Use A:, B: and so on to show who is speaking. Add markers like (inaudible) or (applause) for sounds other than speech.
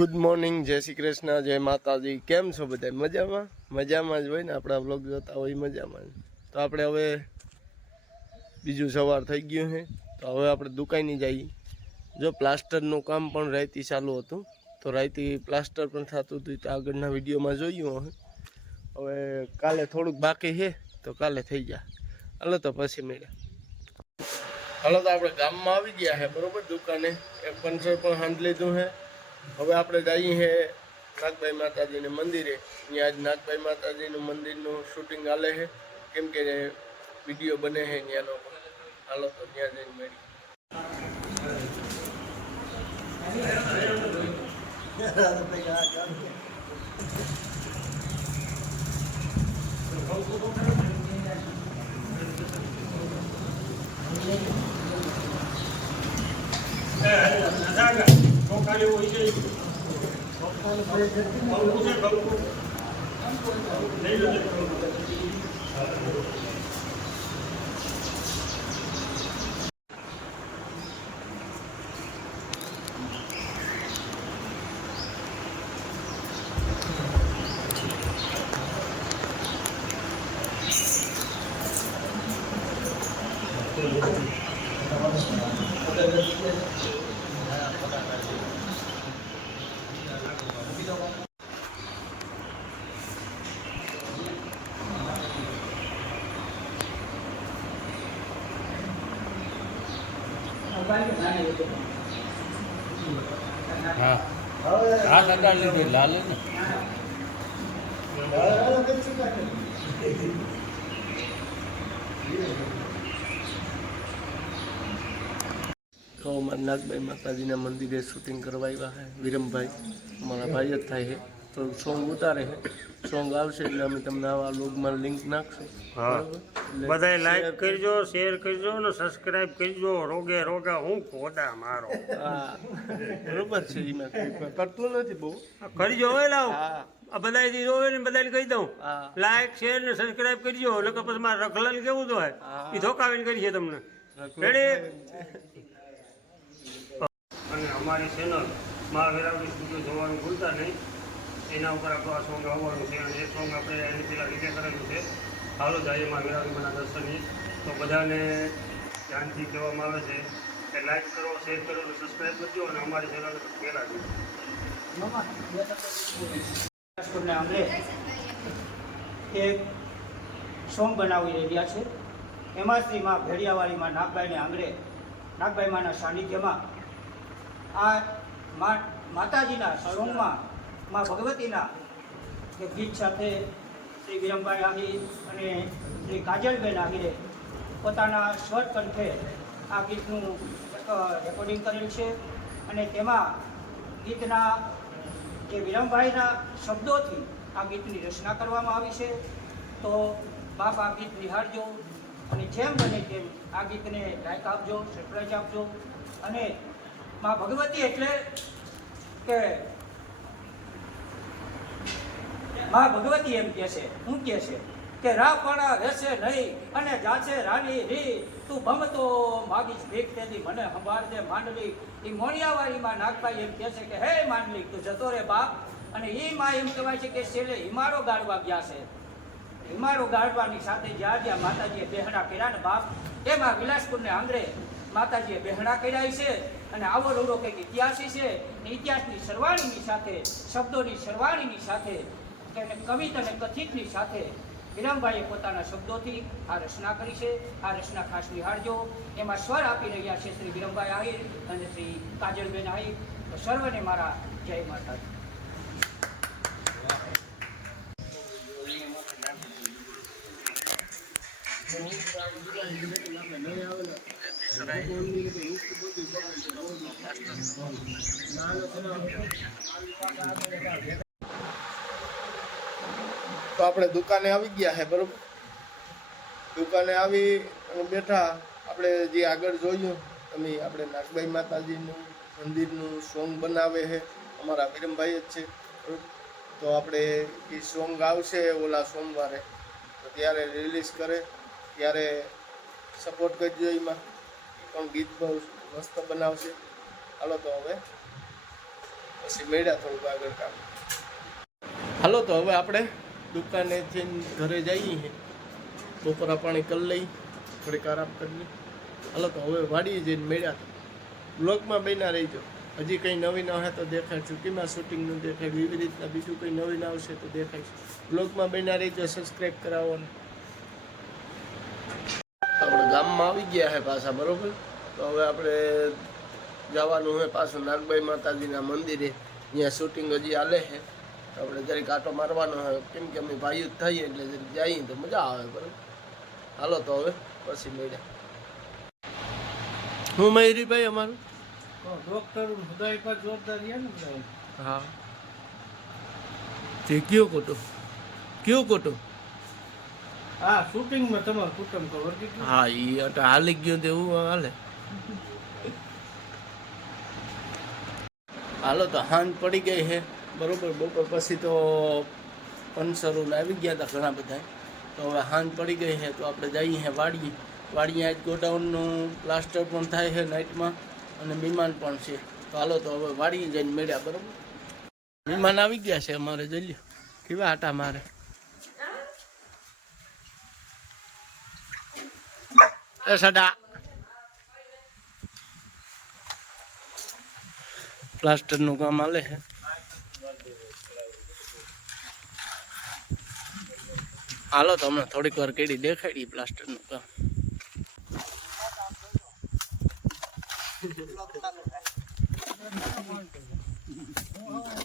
A: Good morning જય શ્રી કૃષ્ણ, જય માતાજી. કેમ છો બધા મજામાં? મજામાં જ હોય ને આપણા બ્લોગ જોતા હોય મજામાં જ. તો આપણે હવે બીજું સવાર થઈ ગયું છે. તો હવે આપણે દુકાને જઈએ. જો પ્લાસ્ટરનું કામ પણ રાયતી ચાલુ હતું. તો રાયતી પ્લાસ્ટર પણ થતું હતું. તો આગળના વિડીયોમાં જોયું હવે હવે કાલે થોડુંક બાકી છે. તો કાલે થઈ ગયા. હાલો તો પછી મળ્યા. હાલો તો આપણે ગામમાં આવી ગયા છે. બરોબર? દુકાને. એક પંચર પણ હાંધ લીધું છે. હવે આપણે જઈએ છે નાગભાઈ માતાજીને મંદિરે ત્યાં જ નાગભાઈ માતાજીનું મંદિરનું શૂટિંગ હાલે છે કેમ કે વીડિયો બને છે ત્યાંનો હાલો તો ત્યાં જઈને મળી সরকারি ওই যে গল্পের গল্প Thank you.
B: હા. હા સગા લીધું, લાલ ને?
A: તો અમારા નાગભાઈ માતાજીના મંદિરે શૂટિંગ કરવા આવ્યા છે વિરમભાઈ, અમારા ભાઈ જ થાય છે તો સોંગ ઉતારે છે. સોંગ આવશે એટલે અમે તમને આવા લોગમાં લિંક નાખશું.
B: હા. બધાય લાઈક કરજો શેર કરજો ને સબસ્ક્રાઇબ કરજો. રોગે રોગા હું ખોદા મારો.
A: હા. બરોબર છે એમાં કરતું નથી બહુ.
B: કરજો હવે લાવ. આ બધાયથી જોવે ને બધાને કહી દઉં. લાઈક શેર ને સબસ્ક્રાઇબ કરજો. નકર પછી મારે રખલાલ કેવું તો
A: હોય.
B: એ ધોકાવીને કરીએ તમને. રેડી અને અમારી ચેનલ મા સ્ટુડિયો જોવાનું ભૂલતા નહીં. એના ઉપર આપણું આ સોંગ આવવાનું છે અને એ સોંગ આપણે એની પહેલાં રીતે કરેલું છે. હાલો જઈએ મા દર્શનની. તો બધાને ધ્યાનથી કહેવામાં આવે છે કે લાઈક કરો શેર કરો અને સબસ્ક્રાઈબ કરજો અને અમારી ચેનલ પહેલાં
C: રાજકોટના એક સોંગ બનાવી રહ્યા છે. એમાં શ્રી માં ભેડિયાવાળીમાં નાગભાઈને આંગળે નાગભાઈ માના સાનિધ્યમાં આ માતાજીના સોંગમાં માં ભગવતીના જે ગીત સાથે શ્રી વિરમભાઈ આહિર અને શ્રી કાજલબેન આહિરે પોતાના સ્વર કંઠે આ ગીતનું રેકોર્ડિંગ કરેલ છે અને તેમાં ગીતના જે વિરમભાઈના શબ્દોથી આ ગીતની રચના કરવામાં આવી છે. તો બાપ આ ગીત નિહાળજો અને જેમ બને તેમ આ ગીતને લાઈક આપજો સરપ્રાઈઝ આપજો અને મા ભગવતી એટલે કે મા ભગવતી એમ કહે છે, હું કહે છે કે રાપણા રહેશે નહીં અને જાશે રાની રી. તું ભમતો માગીશ ભીખ, તેથી મને સંભાળજે માંડલી એ મોણિયાવાડીમાં નાગભાઈ એમ કહે છે કે, હે માંડલી તું જતો રે બાપ. અને એ માં એમ કહેવાય છે કે છેલ્લે હિમારો ગાળવા ગયા છે. હિમારો ગાળવાની સાથે જ્યાં જ્યાં માતાજીએ બેહણા કર્યા ને બાપ, એમાં વિલાસપુરને આંગરે માતાજીએ બેહણા કર્યા છે અને આવો રૂડો કંઈક ઇતિહાસી છે. ઇતિહાસની સરવાણીની સાથે, શબ્દોની સરવાણીની સાથે અને કવિત અને કથિતની સાથે વિરમભાઈએ પોતાના શબ્દોથી આ રચના કરી છે. આ રચના ખાસ નિહાળજો એમાં સ્વર આપી રહ્યા છે શ્રી વિરમભાઈ આહિર અને શ્રી કાજલબેન આહિર. સર્વને મારા જય માતાજી.
A: તો આપણે દુકાને આવી ગયા છે બરોબર? દુકાને આવી અને બેઠા, આપણે જે આગળ જોયું, અમે આપણે નાગભાઈ માતાજીનું મંદિરનું સોંગ બનાવે છે અમારા વિરમભાઈ જ છે? તો આપણે એ સોંગ આવશે ઓલા સોમવારે. તો ત્યારે રિલીઝ કરે, ત્યારે સપોર્ટ કરજો એમાં. એ પણ ગીત બહુ મસ્ત બનાવશે. હાલો તો હવે, પછી મેળ્યા થોડુંક આગળ કામ. હાલો તો હવે આપણે દુકાનેથી ઘરે જઈએ બપોરા પાણી કરી લઈ થોડીક આરામ કરી હાલો તો હવે વાડીએ જઈને મેળ્યા બ્લોગમાં બેના રહીજો. હજી કંઈ નવીન હશે તો દેખાડશું કેમાં શૂટિંગનું દેખાડ્યું એવી રીતના બીજું કંઈ નવીન આવશે તો દેખાડશું બ્લોગમાં બેના રહીજો સબસ્ક્રાઈબ કરાવવાનું આપણે ગામમાં આવી ગયા છે પાછા, બરોબર? તો હવે આપણે જવાનું છે પાછું નાગબાઈ માતાજીના મંદિરે. ત્યાં શૂટિંગ હજી હાલે છે આપણે જરીક આટો મારવાનો હોય કેમ કે અમે ભાઈઓ જ થઈએ એટલે જરીક જઈએ તો મજા આવે બરાબર? હાલો તો હવે પછી મળ્યા હું મયુરીભાઈ અમારું?
D: ડોક્ટર હૃદય પર જોરદાર ને
A: હા. તે કયો કોટો કયો કોટો
D: હા શૂટિંગમાં તમારું કુટુંબ તો વર્ગી
A: હા એ હાલી ગયું તેવું હાલે. (laughs) હાલો તો હાંજ પડી ગઈ છે. બરોબર બપોર પછી તો પંચરો આવી ગયા હતા ઘણા બધા તો હવે હાન પડી ગઈ છે, તો આપણે જઈએ હે વાડીએ. વાડીએ આજ ગોડાઉનનું પ્લાસ્ટર પણ થાય છે નાઇટમાં અને વિમાન પણ છે. તો હાલો તો હવે વાડીએ જઈને મળ્યા, બરાબર? વિમાન આવી ગયા છે અમારે, જઈ લ્યો. કેવા આટા મારે. એ સડા. પ્લાસ્ટરનું કામ હાલે છે. હાલો તો થોડીક વાર કેડી દેખાડી પ્લાસ્ટરનું કામ. Oh,